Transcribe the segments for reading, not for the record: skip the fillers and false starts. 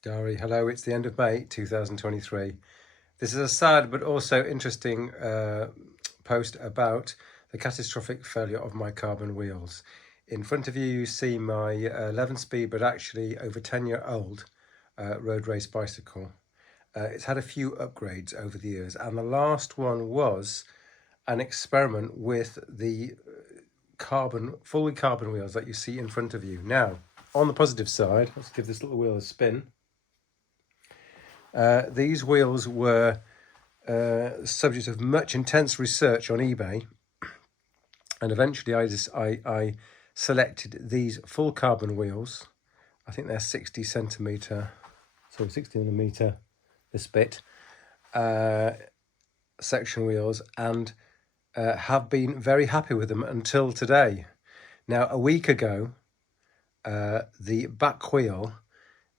Diary, hello, it's the end of May 2023. This is a sad but also interesting post about the catastrophic failure of my carbon wheels. In front of you, you see my 11-speed but actually over 10-year-old road race bicycle. It's had a few upgrades over the years, and the last one was an experiment with the fully carbon wheels that you see in front of you. Now, on the positive side, let's give this little wheel a spin. These wheels were subject of much intense research on eBay, and eventually I selected these full carbon wheels. I think they're 60 millimeter this bit section wheels, and have been very happy with them until today. Now, a week ago, the back wheel,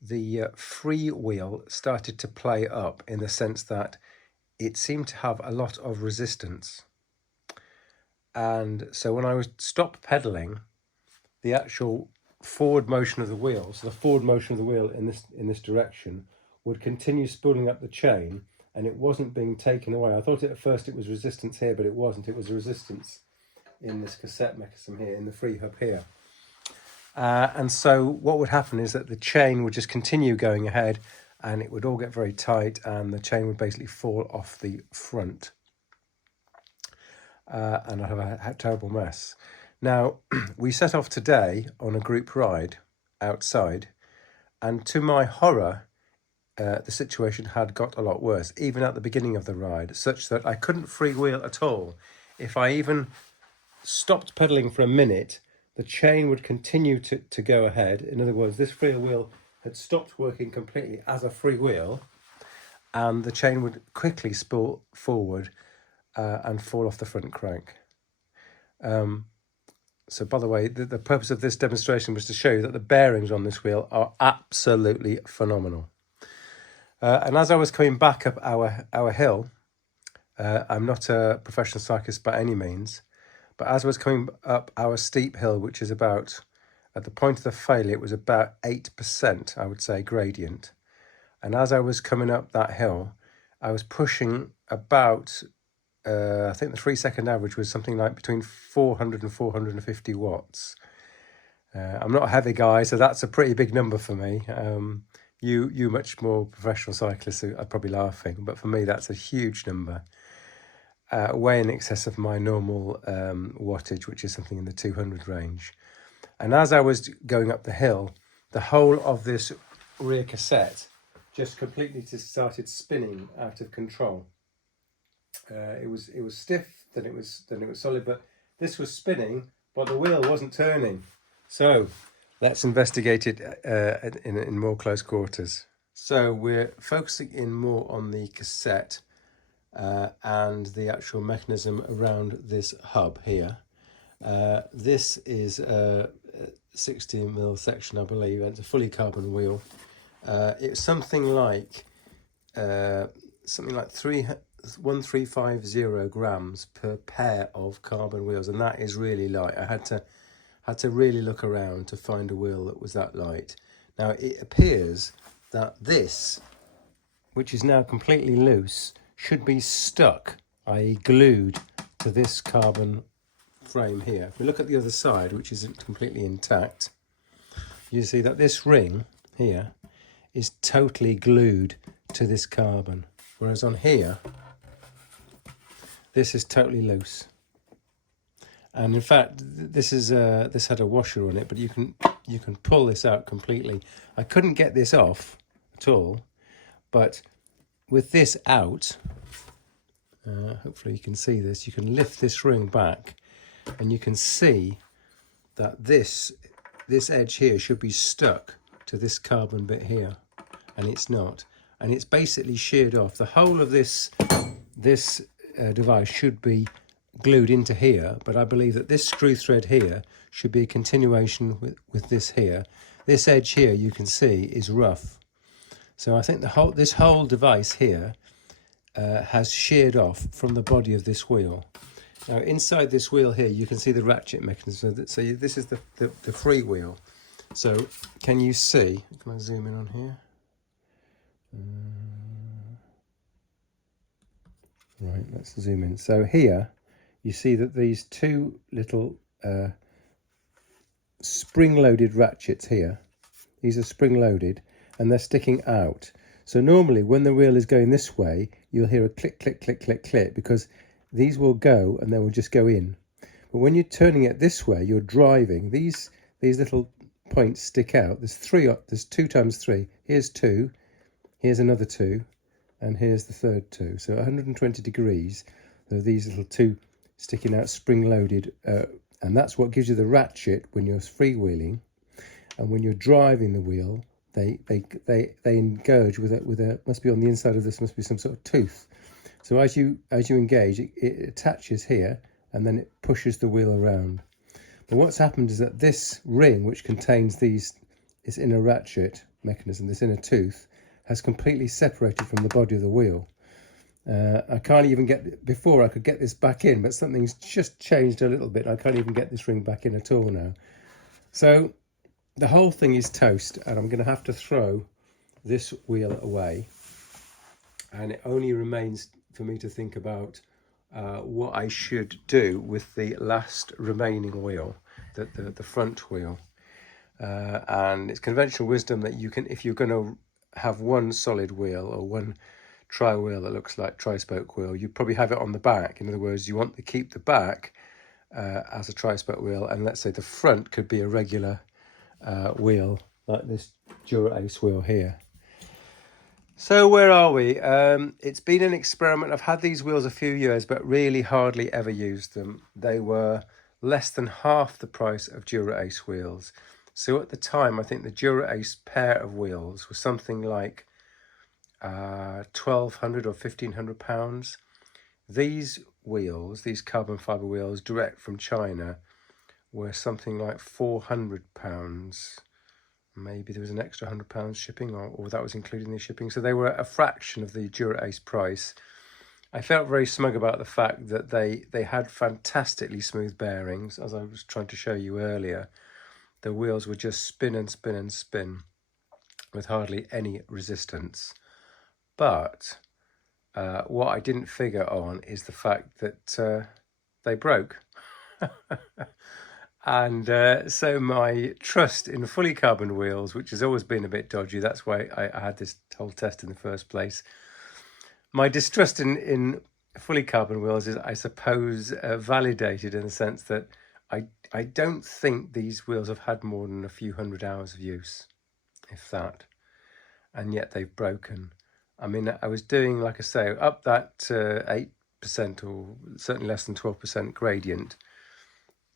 the free wheel, started to play up in the sense that it seemed to have a lot of resistance. And so when I was stop pedaling, the actual forward motion of the wheel, so the forward motion of the wheel in this direction, would continue spooling up the chain, and it wasn't being taken away. I thought at first it was resistance here, but it wasn't. It was resistance in this cassette mechanism here, in the free hub here. And so what would happen is that the chain would just continue going ahead, and it would all get very tight, and the chain would basically fall off the front. And I'd have a terrible mess. Now, we set off today on a group ride outside, and to my horror, the situation had got a lot worse, even at the beginning of the ride, such that I couldn't freewheel at all. If I even stopped pedaling for a minute, the chain would continue to go ahead. In other words, this free wheel had stopped working completely as a free wheel, and the chain would quickly spool forward and fall off the front crank. So by the way, the purpose of this demonstration was to show you that the bearings on this wheel are absolutely phenomenal. And as I was coming back up our hill, I'm not a professional cyclist by any means, but as I was coming up our steep hill, which is about, at the point of the failure, it was about 8%, I would say, gradient. And as I was coming up that hill, I was pushing about, I think the 3-second average was something like between 400 and 450 watts. I'm not a heavy guy, so that's a pretty big number for me. You much more professional cyclists are probably laughing, but for me that's a huge number. Way in excess of my normal wattage, which is something in the 200 range. And as I was going up the hill, the whole of this rear cassette just completely just started spinning out of control. It was stiff, then it was solid, but this was spinning, but the wheel wasn't turning. So let's investigate it in more close quarters. So we're focusing in more on the cassette and the actual mechanism around this hub here. This is a 60mm section, I believe, and it's a fully carbon wheel. It's something like 1350 grams per pair of carbon wheels, and that is really light. I had to really look around to find a wheel that was that light. Now it appears that this, which is now completely loose, should be stuck, i.e. glued to this carbon frame here. If we look at the other side, which isn't completely intact, you see that this ring here is totally glued to this carbon, whereas on here this is totally loose. And in fact, this had a washer on it, but you can pull this out completely. I couldn't get this off at all, but with this out, hopefully you can see this, you can lift this ring back, and you can see that this edge here should be stuck to this carbon bit here, and it's not, and it's basically sheared off. The whole of this device should be glued into here, but I believe that this screw thread here should be a continuation with this here. This edge here, you can see, is rough. So I think this whole device here has sheared off from the body of this wheel. Now inside this wheel here, you can see the ratchet mechanism. So this is the free wheel. So can you see? Can I zoom in on here? Right, let's zoom in. So here you see that these two little spring-loaded ratchets here, these are spring-loaded and they're sticking out. So normally when the wheel is going this way, you'll hear a click, click, click, click, click, because these will go and they will just go in. But when you're turning it this way, you're driving, these little points stick out. There's 2 times 3. Here's 2, here's another 2, and here's the third 2. So 120 degrees, there are these little 2 sticking out, spring-loaded, and that's what gives you the ratchet when you're freewheeling. And when you're driving the wheel, they engage with a must be on the inside of this, must be some sort of tooth. So as you engage, it attaches here, and then it pushes the wheel around. But what's happened is that this ring, which contains this inner ratchet mechanism, this inner tooth, has completely separated from the body of the wheel. I can't even before I could get this back in, but something's just changed a little bit. I can't even get this ring back in at all now. So the whole thing is toast, and I'm going to have to throw this wheel away. And it only remains for me to think about what I should do with the last remaining wheel, the front wheel. And it's conventional wisdom that you can, if you're going to have one solid wheel or one tri-wheel that looks like trispoke wheel, you probably have it on the back. In other words, you want to keep the back as a trispoke wheel, and let's say the front could be a regular wheel like this Dura-Ace wheel here. So where are we? It's been an experiment. I've had these wheels a few years, but really hardly ever used them. They were less than half the price of Dura-Ace wheels. So at the time, I think the Dura-Ace pair of wheels was something like £1,200 or £1,500. These wheels, these carbon fibre wheels, direct from China, were something like £400. Maybe there was an extra £100 shipping, or that was including the shipping. So they were a fraction of the Dura-Ace price. I felt very smug about the fact that they had fantastically smooth bearings, as I was trying to show you earlier. The wheels would just spin and spin and spin with hardly any resistance. But what I didn't figure on is the fact that they broke. And so my trust in fully carbon wheels, which has always been a bit dodgy, that's why I had this whole test in the first place. My distrust in fully carbon wheels is, I suppose, validated in the sense that I don't think these wheels have had more than a few hundred hours of use, if that, and yet they've broken. I mean, I was doing, like I say, up that 8% or certainly less than 12% gradient.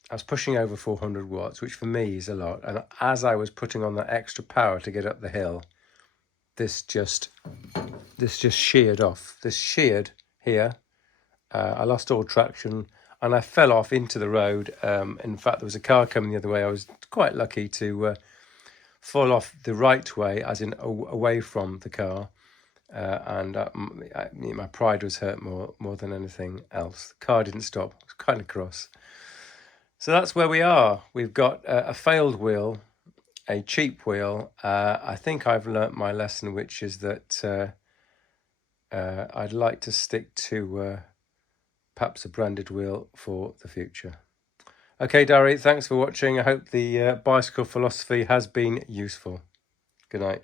I was pushing over 400 watts, which for me is a lot. And as I was putting on that extra power to get up the hill, this just sheared off. This sheared here. I lost all traction and I fell off into the road. In fact, there was a car coming the other way. I was quite lucky to fall off the right way, as in away from the car. And my pride was hurt more than anything else. The car didn't stop. I was kind of cross. So that's where we are. We've got a failed wheel, a cheap wheel. I think I've learnt my lesson, which is that I'd like to stick to perhaps a branded wheel for the future. Okay, Dari, thanks for watching. I hope the bicycle philosophy has been useful. Good night.